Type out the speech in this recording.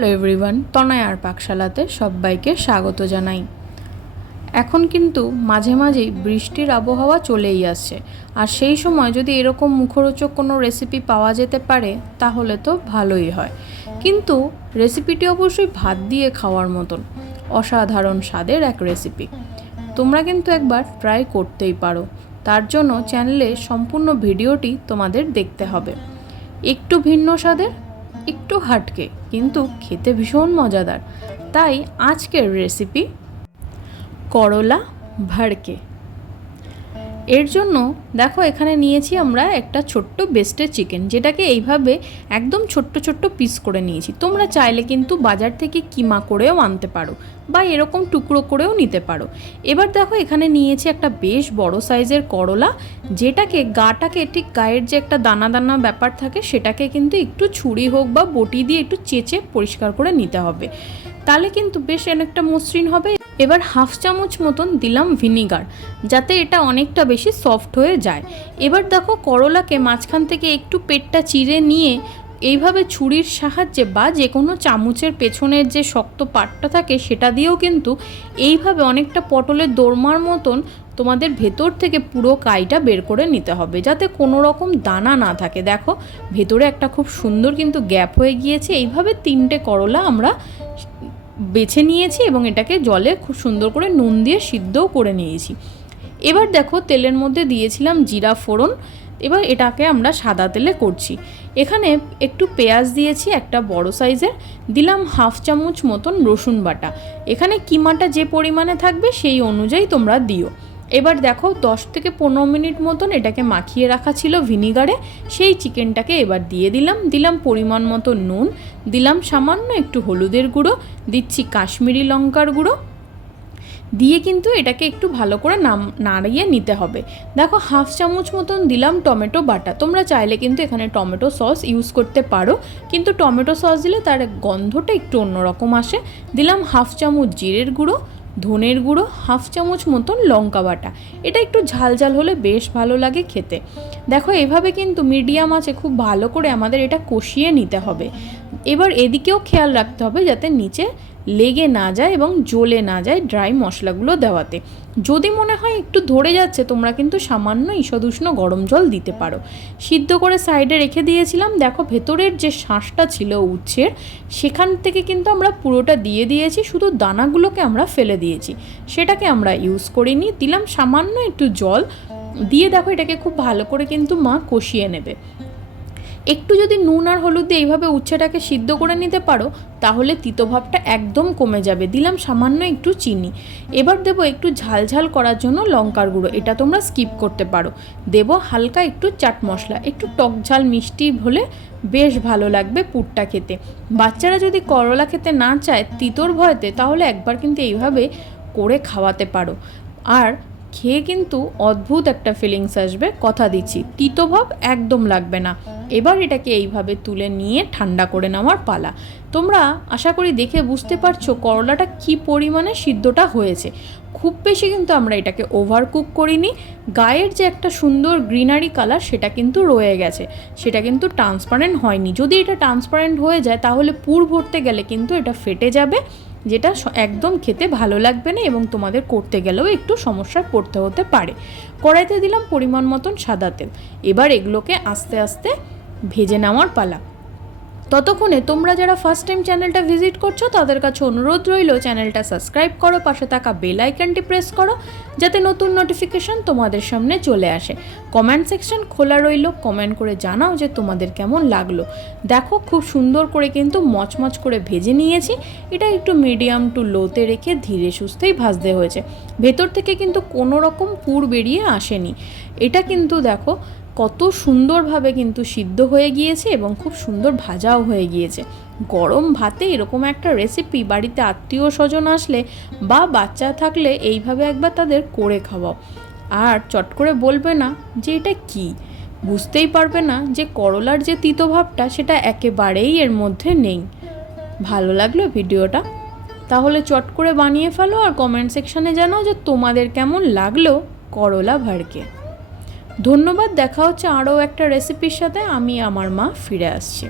Hello everyone, তনয়ার পাকশালাতে সবাইকে স্বাগত জানাই। এখন কিন্তু মাঝে মাঝেই বৃষ্টির আবহাওয়া চলেই আসছে, আর সেই সময় যদি এরকম মুখরোচক কোনো রেসিপি পাওয়া যেতে পারে তাহলে তো ভালোই হয়। কিন্তু রেসিপিটি অবশ্যই ভাত দিয়ে খাওয়ার মতন অসাধারণ স্বাদের এক রেসিপি। তোমরা কিন্তু একবার ট্রাই করতেই পারো। তার জন্য চ্যানেলে সম্পূর্ণ ভিডিওটি তোমাদের দেখতে হবে। একটু ভিন্ন স্বাদের, একটু হাটকে, কিন্তু খেতে ভীষণ মজাদার। তাই আজকের রেসিপি করলা ভড়কে। এর জন্য দেখো এখানে নিয়েছি আমরা একটা ছোট্ট বেস্টের চিকেন, যেটাকে এইভাবে একদম ছোট্ট ছোট্ট পিস করে নিয়েছি। তোমরা চাইলে কিন্তু বাজার থেকে কিমা করেও আনতে পারো বা এরকম টুকরো করেও নিতে পারো। এবার দেখো এখানে নিয়েছি একটা বেশ বড় সাইজের করলা, যেটাকে গাটাকে ঠিক গায়ের যে একটা দানা দানা ব্যাপার থাকে সেটাকে কিন্তু একটু ছুরি হোক বা বটি দিয়ে একটু চেঁচে পরিষ্কার করে নিতে হবে, তাহলে কিন্তু বেশ অনেকটা মসৃণ হবে। এবার হাফ চামচ মতন দিলাম ভিনিগার, যাতে এটা অনেকটা বেশি সফট হয়ে যায়। এবার দেখো করলাকে মাঝখান থেকে একটু পেটটা চিড়ে নিয়ে এইভাবে ছুরির সাহায্যে বা যে কোনো চামচের পেছনের যে শক্ত পাটটা থাকে সেটা দিয়েও কিন্তু এইভাবে অনেকটা পটলের দোরমার মতন তোমাদের ভেতর থেকে পুরো কাইটা বের করে নিতে হবে, যাতে কোনো রকম দানা না থাকে। দেখো ভেতরে একটা খুব সুন্দর কিন্তু গ্যাপ হয়ে গিয়েছে। এইভাবে 3টে করলা আমরা বেছে নিয়েছি এবং এটাকে জলে খুব সুন্দর করে নুন দিয়ে সিদ্ধও করে নিয়েছি। এবার দেখো তেলের মধ্যে দিয়েছিলাম জিরা ফোড়ন। এবার এটাকে আমরা সাদা তেলে করছি। এখানে একটু পেঁয়াজ দিয়েছি একটা বড় সাইজের, দিলাম হাফ চামচ মতন রসুন বাটা। এখানে কিমাটা যে পরিমাণে থাকবে সেই অনুযায়ী তোমরা দিও। এবার দেখো 10 থেকে 15 মিনিট মতন এটাকে মাখিয়ে রাখা ছিল ভিনিগারে। সেই চিকেনটাকে এবার দিলাম পরিমাণ মতো নুন, দিলাম সামান্য একটু হলুদের গুঁড়ো, দিচ্ছি কাশ্মীরি লঙ্কার গুঁড়ো, দিয়ে কিন্তু এটাকে একটু ভালো করে নাড়িয়ে নিতে হবে। দেখো হাফ চামচ মতন দিলাম টমেটো বাটা। তোমরা চাইলে কিন্তু এখানে টমেটো সস ইউজ করতে পারো, কিন্তু টমেটো সস দিলে তার গন্ধটা একটু অন্যরকম আসে। দিলাম হাফ চামচ জিরের গুঁড়ো, ধনের গুঁড়ো, হাফ চামচ মতন লঙ্কা বাটা। এটা একটু ঝাল ঝাল হলে বেশ ভালো লাগে খেতে। দেখো এভাবে কিন্তু মিডিয়াম আছে খুব ভালো করে আমাদের এটা কষিয়ে নিতে হবে। এবার এদিকেও খেয়াল রাখতে হবে যাতে নিচে লেগে না যায় এবং জ্বলে না যায় ড্রাই মশলাগুলো দেওয়াতে। যদি মনে হয় একটু ধরে যাচ্ছে, তোমরা কিন্তু সামান্য ঈষদ উষ্ণ গরম জল দিতে পারো। সিদ্ধ করে সাইডে রেখে দিয়েছিলাম। দেখো ভেতরের যে শাঁসটা ছিল উচ্ছের, সেখান থেকে কিন্তু আমরা পুরোটা দিয়ে দিয়েছি, শুধু দানাগুলোকে আমরা ফেলে দিয়েছি, সেটাকে আমরা ইউজ করিনি। দিলাম সামান্য একটু জল দিয়ে দেখো এটাকে খুব ভালো করে কিন্তু মা কষিয়ে নেবে। একটু যদি নুন আর হলুদ দিয়ে এইভাবে উচ্ছেটাকে সিদ্ধ করে নিতে পারো তাহলে তিতভাবটা একদম কমে যাবে। দিলাম সামান্য একটু চিনি। এবার দেবো একটু ঝাল ঝাল করার জন্য লঙ্কার গুঁড়ো, এটা তোমরা স্কিপ করতে পারো। দেবো হালকা একটু চাট মশলা, একটু টক ঝাল মিষ্টি হলে বেশ ভালো লাগবে পুরটা খেতে। বাচ্চারা যদি করলা খেতে না চায় তিতোর ভয়তে, তাহলে একবার কিন্তু এইভাবে করে খাওয়াতে পারো, আর খেয়ে কিন্তু অদ্ভুত একটা ফিলিংস আসবে, কথা দিচ্ছি। তিতভাব একদম লাগবে না। এবার এটাকে এইভাবে তুলে নিয়ে ঠান্ডা করে নেওয়ার পালা। তোমরা আশা করি দেখে বুঝতে পারছো করলাটা কি পরিমাণে সিদ্ধটা হয়েছে। খুব বেশি কিন্তু আমরা এটাকে ওভার কুক করিনি। গায়ের যে একটা সুন্দর গ্রিনারি কালার সেটা কিন্তু রয়ে গেছে, সেটা কিন্তু ট্রান্সপারেন্ট হয়নি। যদি এটা ট্রান্সপারেন্ট হয়ে যায় তাহলে পুর ভরতে গেলে কিন্তু এটা ফেটে যাবে, যেটা একদম খেতে ভালো লাগবে না এবং তোমাদের করতে গেলেও একটু সমস্যায় পড়তে হতে পারে। কড়াইতে দিলাম পরিমাণ মতন সাদা তেল। এবার এগুলোকে আস্তে আস্তে ভেজে নেওয়ার পালা। ততক্ষণে তোমরা যারা ফার্স্ট টাইম চ্যানেলটা ভিজিট করছো তাদের কাছে অনুরোধ রইল চ্যানেলটা সাবস্ক্রাইব করো, পাশে থাকা বেল আইকনটি প্রেস করো যাতে নতুন নোটিফিকেশন তোমাদের সামনে চলে আসে। কমেন্ট সেকশন খোলা রইল, কমেন্ট করে জানাও যে তোমাদের কেমন লাগলো। দেখো খুব সুন্দর করে কিন্তু মচমচ করে ভেজে নিয়েছি। এটা একটু মিডিয়াম টু লোতে রেখে ধীরে সুস্থেই ভাজতে হয়েছে। ভেতর থেকে কিন্তু কোনো রকম পুর বেরিয়ে আসেনি। এটা কিন্তু দেখো কত সুন্দরভাবে কিন্তু সিদ্ধ হয়ে গিয়েছে এবং খুব সুন্দর ভাজাও হয়ে গিয়েছে। গরম ভাতে এরকম একটা রেসিপি বাড়িতে আত্মীয় স্বজন আসলে বা বাচ্চা থাকলে এইভাবে একবার তাদের করে খাওয়াও, আর চট করে বলবে না যে এটা কি, বুঝতেই পারবে না যে করলার যে তিতভাবটা সেটা একেবারেই এর মধ্যে নেই। ভালো লাগলো ভিডিওটা? তাহলে চট করে বানিয়ে ফেলো আর কমেন্ট সেকশানে জানাও যে তোমাদের কেমন লাগলো করলা ভড়কে। ধন্যবাদ। দেখা হচ্ছে আরও একটা রেসিপির সাথে। আমি আমার মা ফিরে আসছি।